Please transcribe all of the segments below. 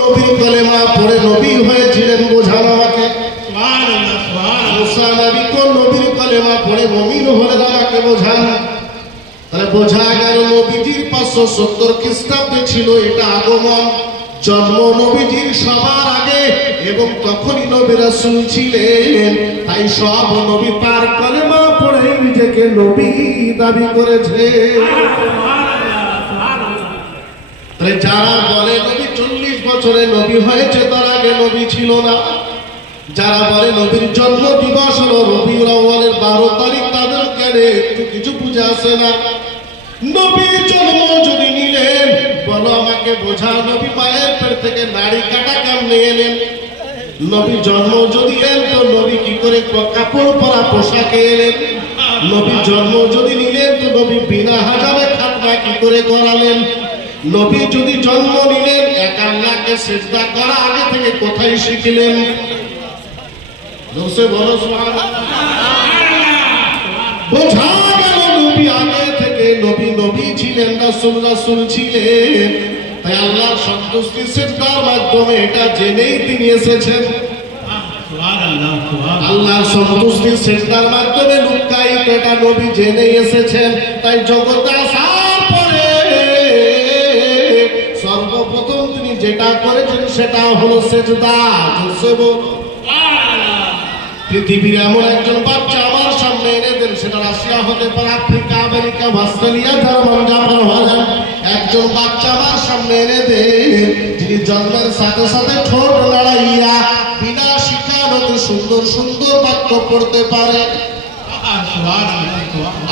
নবীর কালেমা পড়ে নবী হয়েছিলেন, বোঝান আমাকে। মুসা নবী কোন নবীর কালেমা পড়ে মুমিন হলেন, আমাকে বোঝান। তাহলে বোঝা গেল নবীজির 570 খ্রিস্টাব্দে ছিল এটা আগমন, জন্ম নবীজির সবার আগে, এবং তখনই নবী রাসূল ছিলেন। তাই সব নবী তার কালেমা পড়ে নিজেকে নবী দাবি করেছে। তাহলে যারা বলে নবী 40 বছরে নবী হয়েছে, তার আগে নবী ছিল না, যারা বলে নবীর জন্ম দিবস হলো রবিউল আউয়ালের 12 তারিখ, তাদের কেন একটু কিছু বুঝে আসে না? নবীর জন্ম যদি নিলেন, বলো আমাকে বোঝা, নবী মায়ের পেট থেকে নাড়ি কাটা কেমনে এলেন? নবী জন্ম যদি এলেন, তো নবী কি করে কাপড় পরা পোশাকে এলেন? নবী জন্ম যদি নিলেন, তো নবী বিনা হাজারে খাতনা কি করে করালেন? নবী যদি জন্ম নিলেন, এক আল্লাহকে সিজদা করা আগে থেকে কোথায় শিখলেন? জোরে বলো সুবহানাল্লাহ। বোঝা গেল নবী আগে থেকে নবী ছিলেন, রাসূল ছিলেন। তাই আল্লাহর সন্তুষ্টি সিজদার মাধ্যমে এটা জেনেই তিনি এসেছেন। আল্লাহর সন্তুষ্টি সিজদার মাধ্যমে লুকায়িত এটা নবী জেনেই এসেছেন। তাই জগতে আসার পরে সর্বপ্রথম তিনি যেটা করেছেন সেটা হলো সিজদা। পৃথিবীর এমন একজন বাচ্চা আমার সামনে এনে দেন, সেটা রাশিয়া হতে পারে, Africa, America, Australia, German, Japan হলেন, একজন বাচ্চা আমার সামনে এনে দেন, যিনি জন্মের সাথে সাথে ঠোঁট নাড়াইয়া বিনা শিখানোতে সুন্দর সুন্দর বাক্য পড়তে পারে।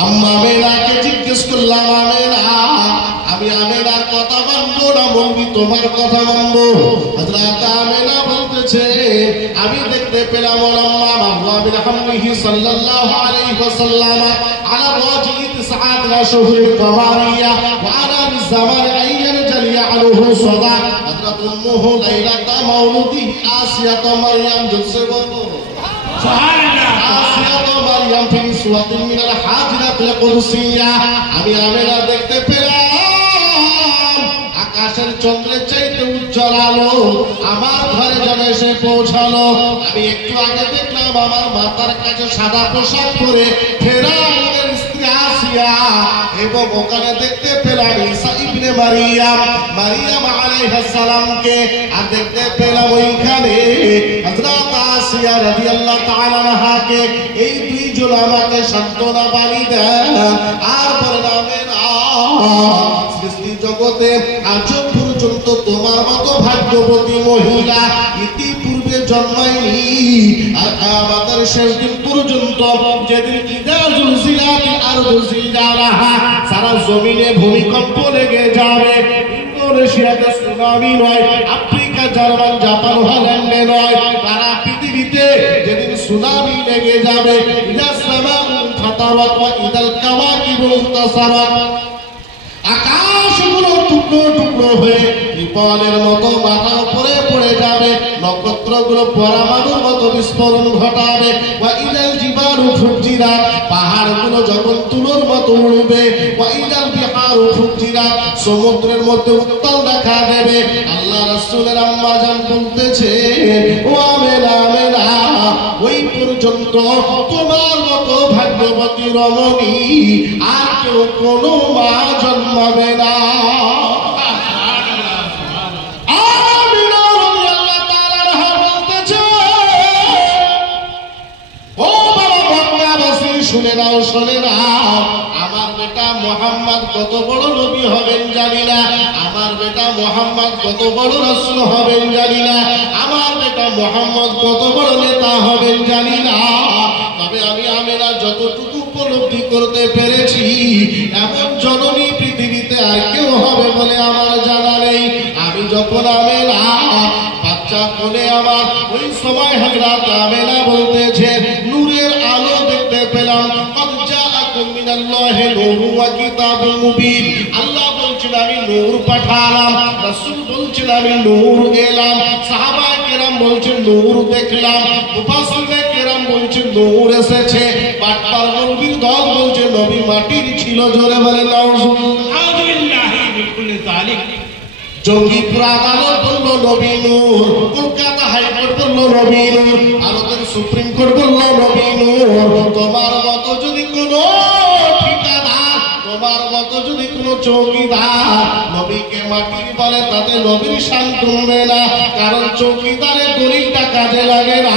আম্মা আমেনাকে জিজ্ঞেস করলাম, আমেনা, আমি আমেনার কথা মানবো না মৌলবি তোমার কথা মানবো? হযরত আমেনা বলতেছে, আমি দেখতে পেলাম আম্মা মাহওয়া বিন হামদিহি সাল্লাল্লাহু আলাইহি ওয়াসাল্লাম আলা ওয়াজিহি তিসআত শুহুর কমারিয়া ওয়া আলা বিজামান আইয়ান জালিয়া আনহু সাদা হযরত উম্মুহু লাইলাতা মাউলুদিহি আসিয়া মারইয়াম। জোরে বলো সুবহানাল্লাহ। আসিয়া মারইয়াম ফি সুওয়াতিন মিনাল হাজিরাতিল কুদসিয়া। আমি আমেনা দেখতে পেলাম আকাশের চন্দ্রের চাইতে উজ্জ্বল আলো আমার ঘরে যেন এসে পৌঁছালো। আমি একটু আগে দেখলাম আমার মাতার কাছে সাদা পোশাক পরে ফেরাউনের স্ত্রী আসিয়া, এবং ওখানে দেখতে পেলাম ঈসা ইবনে মারিয়াম আলাইহিস সালামকে, আর দেখতে পেলাম ওইখানে হযরত আসিয়া রাদিয়াল্লাহু তাআলা আনহাকে। এই দুইজন আমাকে সান্ত্বনা বাণী দেন আর বলেন, সৃষ্টি জগতে আজ পর্যন্ত তোমার মতো ভাগ্যবতী মহিলা ইতিপূর্বে জন্মায়নি, আর আমাদের শেষ দিন পর্যন্ত যেদিন ইদাজুল জিলাতি আরদু জিলালাহা, সারা জমিনে ভূমিকম্প লেগে যাবে, ইন্দোনেশিয়াতে সুনামি নয়, আফ্রিকা, জার্মান, জাপান, হল্যান্ডে নয়, সারা পৃথিবীতে যেদিন সুনামি লেগে যাবে, ইদাস সামাউ ফাতারাত ওয়া ইদাল কাওয়াকিবু ইনতাসারাত, আকাশগুলো টুকরো টুকরো হয়ে বিপদের মতো মাথার উপরে পড়ে যাবে, নক্ষত্রগুলো পরমাণুর মতো বিস্ফোরণ ঘটাবে, ওয়া ইদাল জিবালু ফুজ্জিরাত, পাহাড়গুলো যখন তুলোর মতো উড়বে, ওয়া ইদাল বিহারু ফুজ্জিরাত, সমুদ্রের মধ্যে উত্তাল দেখা দেবে। আল্লাহ রাসূলের আম্মা জান বলতেছে, ও আমেনা, আমেনা, ওই পর্যন্ত তোমার মতো ভাগ্যবতী রমণী আর কেউ কোনো মা জন্মাবে না। শুনে নাও, শুনে নাও, আমার বেটা মুহাম্মদ কত বড় নবী হবেন জানি না, আমার বেটা মুহাম্মদ কত বড় রাসূল হবেন জানি না, আমার বেটা মুহাম্মদ কত বড় নেতা হবেন জানি না, তবে আমি আমেনা যতটুকু উপলব্ধি করতে পেরেছি, এমন জননী পৃথিবীতে আর কেউ হবে বলে আমার জানা নেই। আমি যখন আমেনা বাচ্চা কোলে আমার, ওই সময় হযরত আমেনা বলতেছে, নূরের আলো দেখতে পেলাম, কদ জাআকুম মিনাল্লাহি নূরুন ওয়া কিতাবুম মুবিন। আল্লাহ বলছেন আমি নূর পাঠালাম, রাসূল বলছেন আমি নূর এলাম, সাহাবায়ে কেরাম বলছেন নূর দেখলাম, মুফাসসিরে কেরাম বলছেন নূর এসেছে, বাটপার নবীর দল বলছে নবী মাটির ছিল। জোরে বলে নাউযুবিল্লাহি মিন কুল্লি যালিক। জঙ্গিপুর আদালত বলল নবী নূর, কলকাতা হাইকোর্ট বলল নবী নূর, ভারতের সুপ্রিম কোর্ট বলল নবী নূর। তোমার মতো যদি কোনো ঠিকাদার, তোমার মতো যদি কোনো চৌকিদার নবীকে মাটির বলে, তাতে নবীর শান কমবে না। কারণ চৌকিদারের দলিলটা কাজে লাগে না,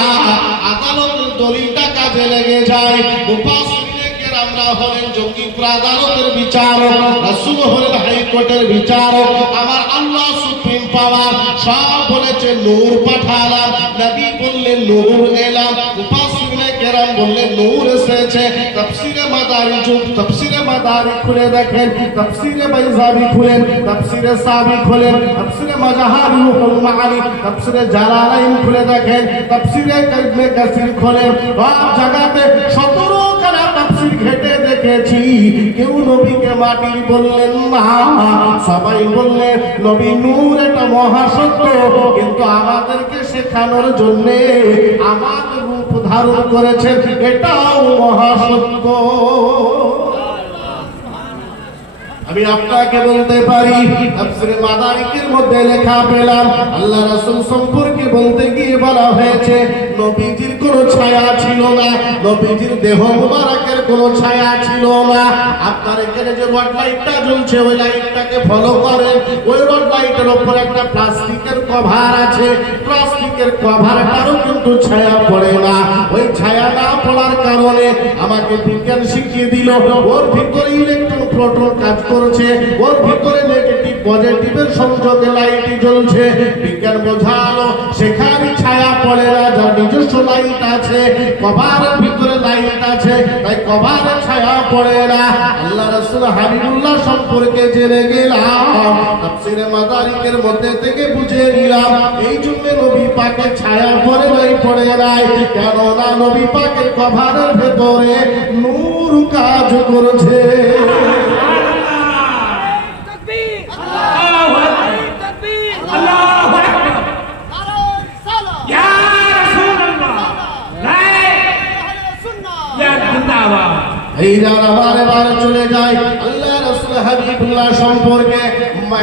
আদালতের দলিলটা কাজে লেগে যায়। আমরা হলেন জঙ্গিপুর আদালতের বিচারক, রাসূল হলেন হাইকোর্টের বিচারক, আমার আল্লাহ সুপ্রিম পাওয়ার সব বলেছে নূর পাঠালাম, নবী বললেন নূর এলাম, মুফাসসিরিনে কেরাম বললেন নূর এসেছে। তাফসীরে মাদারিজ, তাফসীরে মাদারিজ খুলে দেখেন, তাফসীরে বাইজাবি খুলেন, তাফসীরে সাবি খুলেন, তাফসীরে মাজাহারুল মাআনি, তাফসীরে জালালাইন খুলে দেখেন, তাফসীরে ইবনে কাসির খুলেন। সব জায়গাতে 17 খানা তাফসীর ঘেটে দেখেছি, কেউ নবীকে মাটি বললেন না, সবাই বললেন নবী নূর, এটা মহাসত্য। কিন্তু আমাদেরকে শেখানোর জন্য আমার রূপ ধারণ করেছেন, এটাও মহাসত্য। আমি আপনাকে বলতে পারি, তাফসীরে মাদারিকের মধ্যে লেখা পেলাম, আল্লাহ রাসূল সম্পর্কে বলতে গিয়ে বলা হয়েছে নবীজির কোনো ছায়া ছিল না, নবীজির দেহ মুবারকের কোনো ছায়া ছিল না। আপনার এখানে যে রড লাইটটা জ্বলছে, ওই লাইটটাকে ফলো করেন, ওই রড লাইটের উপর একটা প্লাস্টিকের কভার আছে, প্লাস্টিকের কভারটারও কিন্তু ছায়া পড়ে না। ওই ছায়া না পড়ার কারণে আমাকে বিজ্ঞান শিখিয়ে দিল ওর ভিতরে ইলেকট্রন প্রোটন কাজ করছে, ওর ভিতরে নেগেটিভ পজিটিভের সংযোগে লাইট জ্বলছে। বিজ্ঞান বোঝালো সেখানে ছায়া পড়ে না, যার নিজস্ব লাইট আছে, কভারের ভিতরে লাইট আছে, তাই কভারে ছায়া পড়ে না। আল্লাহ রাসূল হাবিবুল্লাহ সম্পর্কে জেনে গেলাম, তাফসীরে মাদারিকের মধ্যে থেকে বুঝে নিলাম, এই জন্য নবী পাকের ছায়া পড়ে নাই, কেননা নবী পাকের কভারের ভেতরে নূর কাজ করছে। এই যারা বারে বারে চলে যায় আল্লাহ রাসূল হাবিবুল্লাহ সম্পর্কে,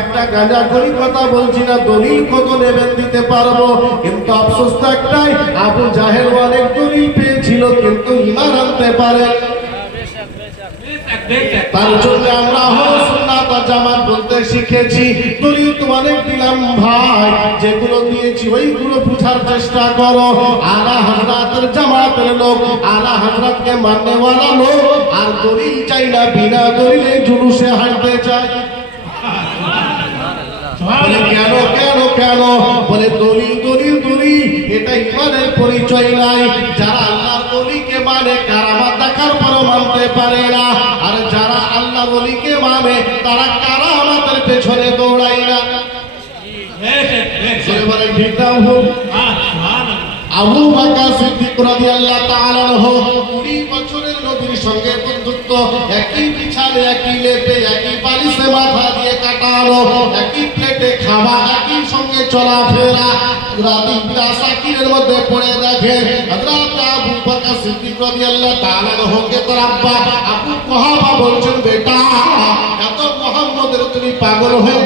একটা গাঁজা করি কথা বলছি না, দলিল কত নেবেন দিতে পারবো, কিন্তু আফসোস তো একটাই, আবু জাহেল অনেক দলিল পেয়েছিল কিন্তু ঈমান আনতে পারে। তার জন্য আমরা আহলে সুন্নাত ওয়াল জামাত বলতে শিখেছি, দলিল তো অনেক দিলাম ভাই, যেগুলো দিয়েছি ওইগুলো বুঝার চেষ্টা করো। আলা হযরতের জামাতের লোক, আলা হযরতকে মাননেওয়ালা লোক, আর দলিল চাই না, বিনা দলিলে জুলুসে হাঁটতে চায়। বলে কেন কেন কেন? বলে দলিল দলিল দলিল, এটা ঈমানের পরিচয় নাই। যারা আল্লাহর ওলিকে মানে কারামাত দেখার পরও মানতে পারে না, আর যারা আল্লাহর ওলিকে মানে তারা কারামাতের পেছনে দৌড়ায় না। বলে ঠিক না? আবু বকর সিদ্দিক রাদিয়াল্লাহু তাআলা আনহু 20 বছরের নবীর সঙ্গে বন্ধুত্ব, একই বিছানে, একই লেপে, একই বালিশে মাথা দিয়ে কাটানো, একই প্লেটে খাওয়া, একই সঙ্গে চলাফেরা। রাতে আসাকিরের মধ্যে পড়ে দেখেন হযরত আবু বকর সিদ্দিক রাদিয়াল্লাহু তাআলা আনহুকে তার আব্বা আবু কুহাফা বলছেন, বেটা এত মুহাম্মদের তুমি পাগল হয়ে,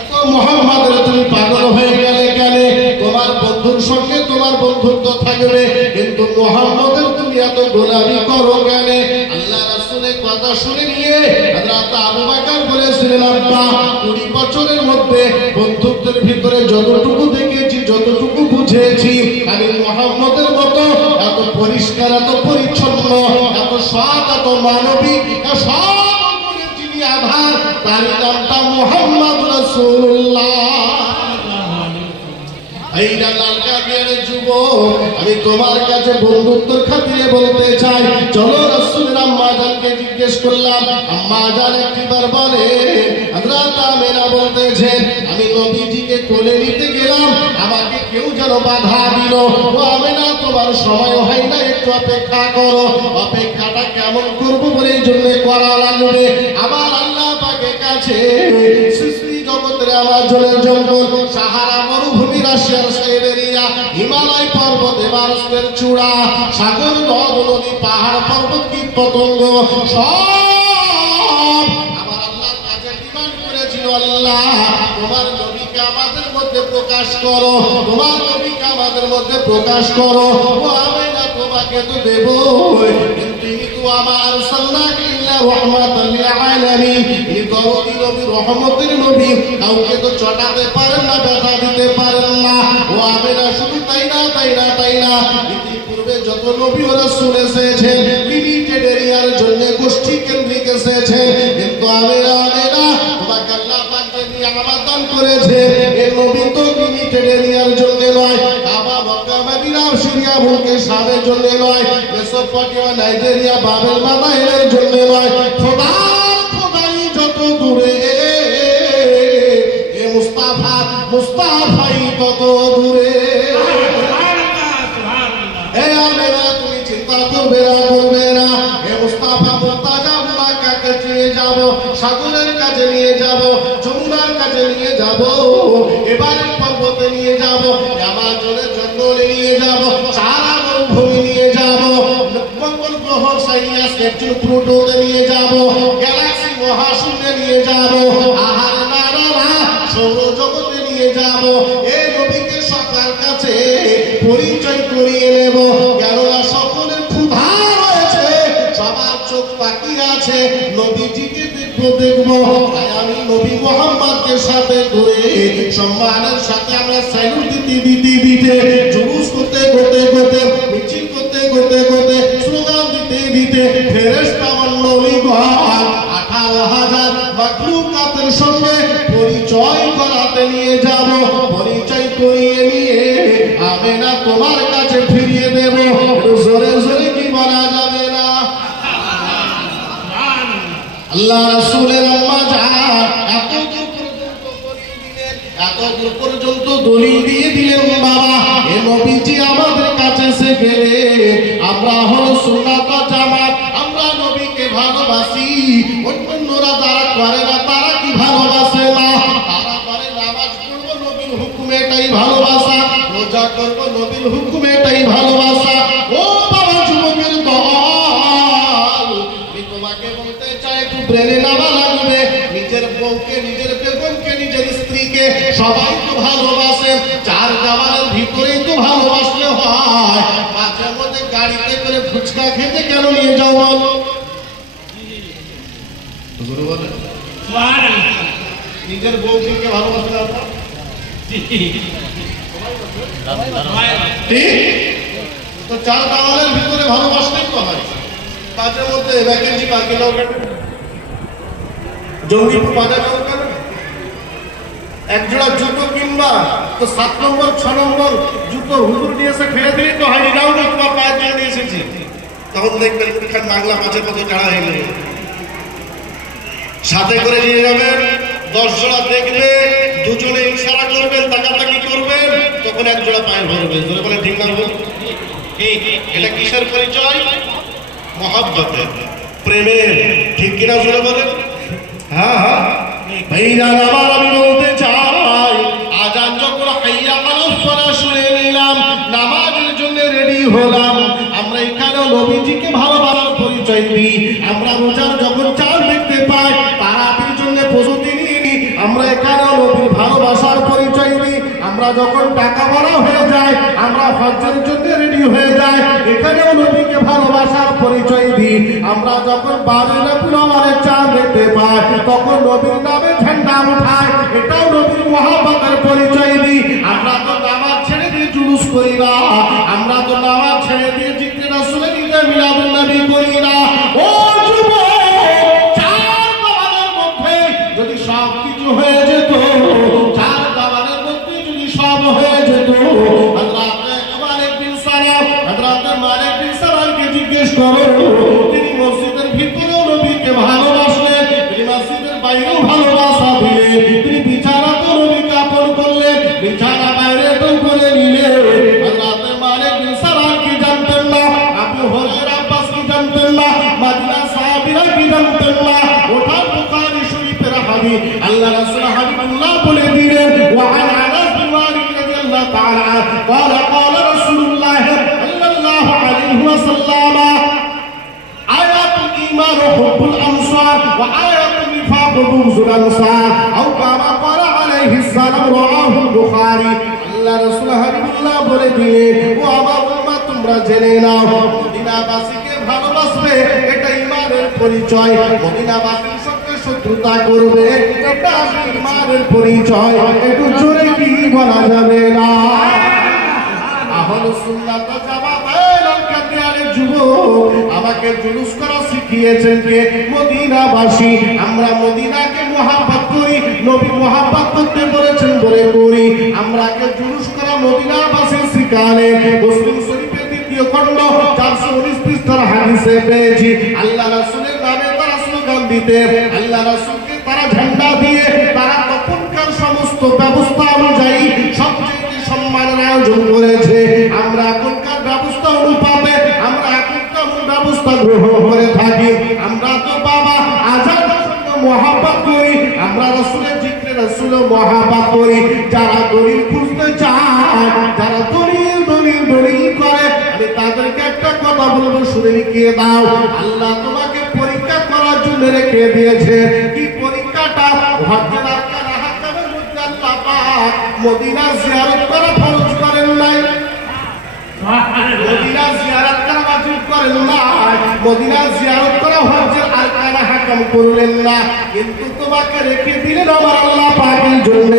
এত মুহাম্মদের তুমি পাগল হয়ে গেলে কেন? তোমার বন্ধুর সঙ্গে তোমার বন্ধুত্ব থাকবে, কিন্তু মুহাম্মদের তুমি এত গোলামি করো কেন? আল্লাহ রাসূলের কথা শুনে নিয়ে হযরত আবু বকর বলেছিলেন, আব্বা 20 বছরের মধ্যে বন্ধুত্বের ভিতরে যতটুকু দেখেছি, যতটুকু বুঝেছি, আমি মুহাম্মদের মতো এত পরিষ্কার, এত পরিচ্ছন্ন, এত সৎ, এত মানবিক, সব যিনি আধার, তার নামটা মুহাম্মদ রাসূলুল্লাহ। এই লালকাদের যুবক, আমি তোমার কাছে বন্ধুত্বের খাতিরে বলতে চাই, চলো রাসূলের আম্মা জানকে জিজ্ঞেস করলাম, আম্মা জান একবার বলে, হযরত আমিনা বলতেছেন, আমি নবীজিকে কোলে নিতে গেলাম, আমাকে কেউ যেন বাধা দিল। ও আমিনা, তোমার সময় হয় না, একটু অপেক্ষা করো। অপেক্ষাটা কেমন করবো বলে এই জন্য করা লাগবে। আমার আল্লাহ পাকের কাছে সৃষ্টি জগতের আমাজনের জঙ্গল, সাহারা মরুভূমি, রাশিয়ার সাইবেরিয়া, হিমালয় পর্বত, এভারেস্টের চূড়া, সাগর, নদ নদী, পাহাড় পর্বত, কীট পতঙ্গ, সব আমার আল্লাহর কাছে ডিমান্ড করে আল্লাহ তোমার নবীকে আমাদের মধ্যে প্রকাশ করো, তোমার নবীকে আমাদের মধ্যে প্রকাশ করো। ও আমেনা তোমাকে তো দেব, কিন্তু তো আমার সাল্লাল্লাহু ইল্লা রাহমাতাল লিল আলামিন, এই দরদি নবী রহমতের নবী, কাউকে তো চটাতে পারেন না, ব্যথা দিতে পারেন না। ও আমেনা শুধু তাই না, তাই না, তাই না, ইতিপূর্বে যত নবী ও রাসূল এসেছেন লিমিটেড এরিয়ার জন্য, গোষ্ঠী কেন্দ্রিক এসেছেন, কিন্তু আমেনা তোমাকে আল্লাহ পাক যে নিয়ামত দান করেছে এই নবী তো লিমিটেড এরিয়ার জন্য নয়, কাবা মক্কা মদিনা সিরিয়া মুলকে শামের জন্য নয়, মেসোপটেমিয়া নাইজেরিয়া বাবেল মাদাইনের জন্য নয়, খোদাই যত দূরে এ মুস্তাফাই তত দূরে। হে আমেনা তুমি চিন্তা করবে না, হে মুস্তাফা মুর্তাজা মুলাকাকে নিয়ে যাব, সাগরের কাছে নিয়ে যাব, যমুনার কাছে নিয়ে যাব, এবারের পর্বতে নিয়ে যাব, আমাজনের জঙ্গলে নিয়ে যাব, সারা মরুভূমি নিয়ে যাব, মঙ্গল গ্রহ সাইয়াস নেপচুন প্লুটোতে নিয়ে যাব, গ্যালাক্সি মহাশূন্যে নিয়ে যাব, আহার নারা সৌরজগতে নিয়ে যাব। এই নবীকে সবার কাছে পরিচয় করিয়ে নেব, কেননা সকলের ক্ষুধা রয়েছে, সবার চোখ তাকিয়ে আছে নবীজিকে দেখবো। তাই আমি নবী মুহাম্মদকে সাথে করে সম্মানের সাথে আমরা স্যালুট দিতে জুলুস করতে মিছিল করতে স্লোগান দিতে ফেরেশতা মণ্ডলীগণ 18,000 মাখলুকাতের সঙ্গে পরিচয় করাতে নিয়ে যাব, পরিচয় করিয়ে নিয়ে আমেনা তোমার কাছে ফিরিয়ে দেব। জোরে জোরে কি বলা যাবে না? আল্লাহ রাসূলের আম্মা জান এত দূর পর্যন্ত দলিল দিয়ে দিলেন, বাবা এ নবীজি আমাদের কাছে এসে গেলে আমরা হলো সুন্নাত ওয়াল জামাত, আমরা নবীকে ভালোবাসি। অন্যরা যারা করে না তারা কি ভালোবাসে না? তারা করে নামাজ পড়বো নবীর হুকুমে, এটাই ভালোবাসা, রোজা করবো নবীর হুকুমে, এটাই ভালোবাসা। ও বাবা যুবকের দল, আমি তোমাকে বলতে চাই একটু ব্রেনে নামা লাগবে। নিজের বউকে, নিজের বেগমকে, নিজের স্ত্রীকে সবাই তো ভালোবাসে, চার দেওয়ালের ভিতরেই তো ভালোবাসলে হয়। মাঝে মধ্যে গাড়িতে করে ফুচকা খেতে কেন নিয়ে যাও বলো? নিজের বউকে কে ভালোবাসে না? তো চার দেওয়ালের ভিতরে ভালোবাসলেই তো হয়। মাঝে মধ্যে ভ্যাকেন্সি পাকে দাও কেন, জঙ্গিপুর বাজার যাও কেন, এক জোড়া জুতো কিনবা তো 7 নম্বর 6 নম্বর জুতো হুজুর নিয়ে এসে খেয়ে দিলেই তো হয়, এটাও না তোমার পায়ে দিয়ে নিয়ে এসেছি, তখন দেখবেন এখান বাংলা মাঝে মধ্যে চাড়া হয়ে গেলে সাথে করে নিয়ে যাবেন। 10 জোড়া দেখলে দুজনে ইশারা করবেন, তাকাতাকি করবেন, তখন এক জোড়া পায়ে ভরবেন। ধরে বলে ঠিক না বল, এটা কিসের পরিচয়? মহব্বতের, প্রেমের, ঠিক কিনা জোরে বলেন? হ্যাঁ হ্যাঁ ভাইরা আমার, আমি বলতে চাই আজান যখন হাইয়া আলাস সালাহ শুনে নিলাম, নামাজের জন্য রেডি হলাম, আমরা এখানে নবীজিকে ভালোবাসার পরিচয় দিই। আমরা রোজার যখন চাঁদ দেখতে পাই তারাবির জন্য প্রস্তুতি নিই, আমরা এখানে নবীর ভালোবাসার পরিচয় দিই। আমরা যখন টাকা বলা হয়ে যায়, আমরা হজ্জের জন্য রেডি হয়ে যাই, এখানেও নবীকে ভালোবাসার পরিচয় দিই। আমরা যখন বাজরে পুরমানের চাঁদ দেখতে পাই তখন নবীর নামে ঝান্ডা উঠায়, এটাও নবীর মহব্বতের পরিচয় দিই। আমরা তো নামাজ ছেড়ে দিয়ে জুলুস করি না, আমরা তো নামাজ ছেড়ে দিয়ে জিকির রাসূলের ঈদে মিলাদুন নবী করি না। ও যুবক, চার দেওয়ালের মধ্যে যদি সব কিছু হয়ে যেত, চার দেওয়ালের মধ্যে যদি সব হয়ে যেত, জিজ্ঞেস করো তিনি মসজিদের ভিতরেও নবীকে ভালোবাসলেন, তিনি মসজিদের বাইরেও ভালোবাসা দিলেন, তিনি বিছানাতেও নবীকে আপন করলেন, বিছানা বাইরে তো করে নিলেন। আল্লাহর মালিক বিন সালাম কি জানতেন না? আবু হুরায়রা আব্বাস কি জানতেন না? মদিনা সাহাবীরা কি জানতেন না? ওটা বুখারী শরীফের হাদিস। আল্লাহ রাসূল হাবিবুল্লাহ বলে দিলেন, ওয়া আন আনাস বিন মালিক রাদিয়াল্লাহু তাআলা ক্বালা ক্বালা রাসূলুল্লাহ সাল্লাল্লাহু আলাইহি ওয়াসাল্লাম, আয়াতুল ঈমান হুব্বুল আনসার ওয়া আয়াতুন নিফাক বুগযুল আনসার আও কামা ক্বালা আলাইহিস সালাম রাওয়াহুল বুখারী। আল্লাহ রাসূল হাবিবুল্লাহ বলে দিলেন, ও আমার উম্মত তোমরা জেনে নাও, মদিনাবাসীকে ভালোবাসবে এটা ঈমানের পরিচয়, মদিনাবাসীর সঙ্গে শত্রুতা করবে এটা ঈমানের পরিচয়। একটু জোরে কি বলা যাবে না? আহলুস সুন্নাত ওয়াল জামাতের কাদিয়ারে যুবক, আমাকে জুলুস করা শিখিয়েছেন কে? মদিনাবাসী। আমরা মদিনাকে মহব্বত করি, নবী মহব্বত করতে বলেছেন বলে করি। আমরাকে জুলুস করা মদিনাবাসী শিখালে। মুসলিম শরীফের দ্বিতীয় খণ্ড 419 পৃষ্ঠার হাদিসে পেয়েছি, আল্লাহ রাসূলের নামে তারা স্লোগান দিতে, আল্লাহ রাসূলকে তারা ঝান্ডা দিয়ে, তারা তখনকার সমস্ত ব্যবস্থা অনুযায়ী সবচেয়ে সম্মানের আয়োজন করেছে। আমরা এখনকার ব্যবস্থা অনুপাতে আমরা এখনকার ব্যবস্থা গ্রহণ করে থাকি। আমরা তো বাবা আযানের সঙ্গে মহব্বত করি, আমরা রাসূলের জিকরে রাসূলের মহব্বত করি। যারা দলিল খুঁজতে চায়, যারা দলিল দলিল দলিল করে, আমি তাদেরকে একটা কথা বলবো, শুনে লিখিয়ে দাও। আল্লাহ তোমাকে পরীক্ষা করার জন্য রেখে দিয়েছে। কি পরীক্ষাটা? হজ্জের আরকান আহকামের মধ্যে আল্লাহ পাক মদিনা জিয়ারত করা ফরজ করেন নাই, মদিনা জিয়ারত করা ওয়াজিব করেন নাই, মদিনা জিয়ারত করা হজ্জের আরকান আহকাম করলেন না। কিন্তু তোমাকে রেখে দিলেন আমার আল্লাহ পাকের জন্য।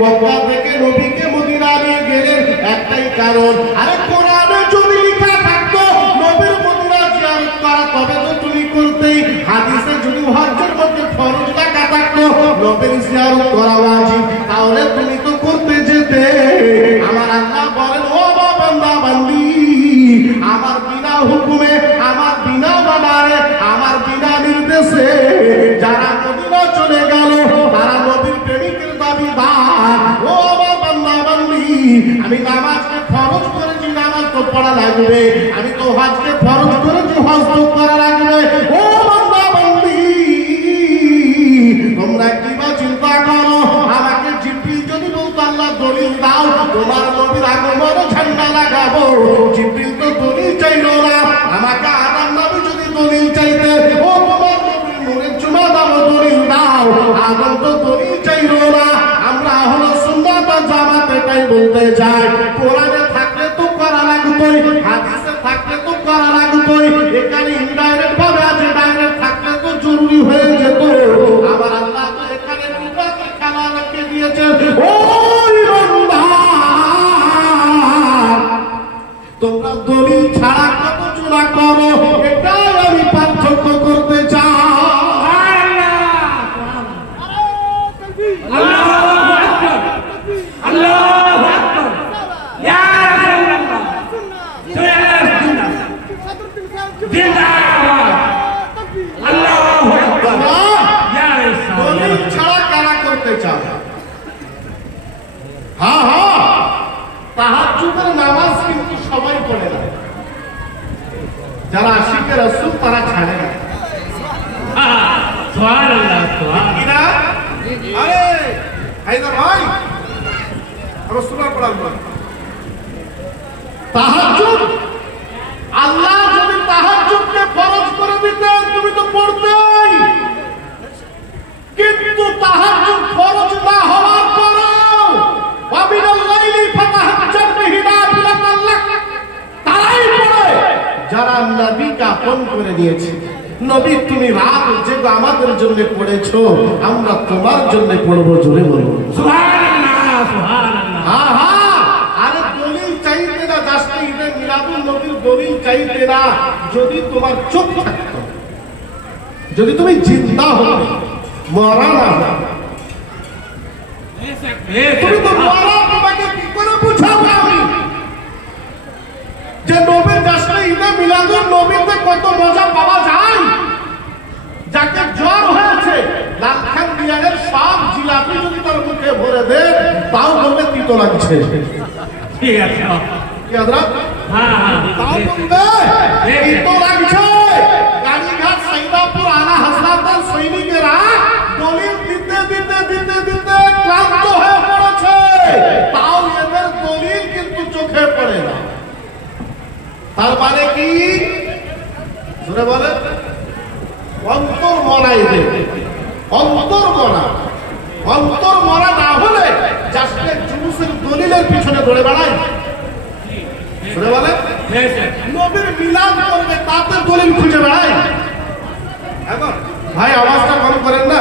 মক্কা থেকে নবীকে মদিনা নিয়ে গেলেন একটাই কারণ, আরে কোরআনে যদি লেখা থাকতো নবীর মদিনা জিয়ারত করা তবে তো তুমি করতেই। হাদিসে যদি হজ্জের মধ্যে ফরজ লেখা থাকতো নবীর জিয়ারত করা ওয়াজিব, তাহলে তুমি তো করতে যেতে। আমার আল্লাহ বলেন, ও বান্দা বান্দি, আমার বিনা হুকুমে, আমার বিনা বানারে, আমার বিনা নির্দেশে যারা মদিনা চলে গেল তারা নবীর প্রেমিকের দাবিদার। ও আমার বান্দা বান্দি, আমি নামাজকে ফরজ করেছি, নামাজ তো পড়া লাগবে। আমি তো হজকে ফরজ করেছি, হজ তো করা লাগবে। ও বান্দা বান্দি, তোমরা কিবা চিন্তা করো, আমাকে জিবরিল যদি বলতো আল্লাহ দলিল দাও তোমার নবীর আগমনে ঝান্ডা লাগাবো, জিবরিল তো দলিল চাইলো না। আমাকে আদম নবী যদি দলিল চাইতে, ও তোমার নবীর নূরের চুমা দাও দলিল দাও, আদম তো দলিল চাইলো না। আমরা হলো সুন্নাত ওয়াল জামাত এটাই বলতে যাই, কোরআনে থাকলে তো করা লাগতোই, হাদিসে থাকলে তো করা লাগতোই। এখানে ইনডাইরেক্ট ভাবে আছে, ডাইরেক্ট থাকলে তো জরুরি হয়ে যেত। আমার আল্লাহ তো এখানে পুরাকে খেলা রেখে দিয়েছেন। ও ইমানদার, তোমরা দলিল ছাড়া কত চুরা করো, এটাই আমি পার্থক্য করতে চাই। ছাড়া কারা করতে চাও? হ্যাঁ হ্যাঁ, তাহাজ্জুদের নামাজ কিন্তু সবাই পড়ে না, যারা আশিকে রাসূল তারা ছাড়ে না। সুবহানাল্লাহ, সুবহানাল্লাহ। আরে হায়দার ভাই, রাসূলুল্লাহ পড়ান তাহাজ্জুদ। আল্লাহ যদি তাহাজ্জুদকে ফরজ করে দিতেন তুমি তো পড়তেই, কিন্তু তাহাজ্জুদ ফরজ না হওয়ার পরেও ওয়াবিনাল লাইলি ফাতাহাজ্জাদ বিহি নাফিলাতান লাক, তারাই পড়ে যারা নবীকে আপন করে নিয়েছে। নবী তুমি রাত জেগে আমাদের জন্য পড়েছো, আমরা তোমার জন্য পড়বো। জোরে বলবো সুবহানাল্লাহ, সুবহানাল্লাহ। হ্যাঁ হ্যাঁ, আরে দলিল চাইতে না, জাস্ট ঈদে মিলাদুন নবীর দলিল চাইতে না। যদি তোমার চোখ থাকতো, যদি তুমি জিন্দা হতে, মরা না, তুমি তো মরা, তোমাকে কি করে বুঝাবো আমি যে নবীর জাসনে ঈদে মিলাদুন নবীতে কত মজা পাওয়া যায়? যাকে জ্বর হয়েছে লালখান দিয়ারের সব জিলাপি যদি তার মুখে ভরে দে তাও বলবে তিতো লাগছে। ঠিক আছে কি হযরত? হ্যাঁ হ্যাঁ, তাও বলবে তিতো লাগছে। গাড়িঘাট সাইদাপুর আনা হাজরাতের সৈনিকেরা দলিল দিতে দিতে দিতে দিতে ক্লান্ত হয়ে পড়েছে, তাও এদের দলিল কিন্তু চোখে পড়ে না। তার মানে কি? জোরে বলে অন্তর মরাই দে, অন্তর মরা। ঘুরে বেড়ায়? ঘুরে বলে নবীর মিলাদ করবে তাতে দলিল খুঁজে বেড়ায়। এখন ভাই আওয়াজটা কম করেন না।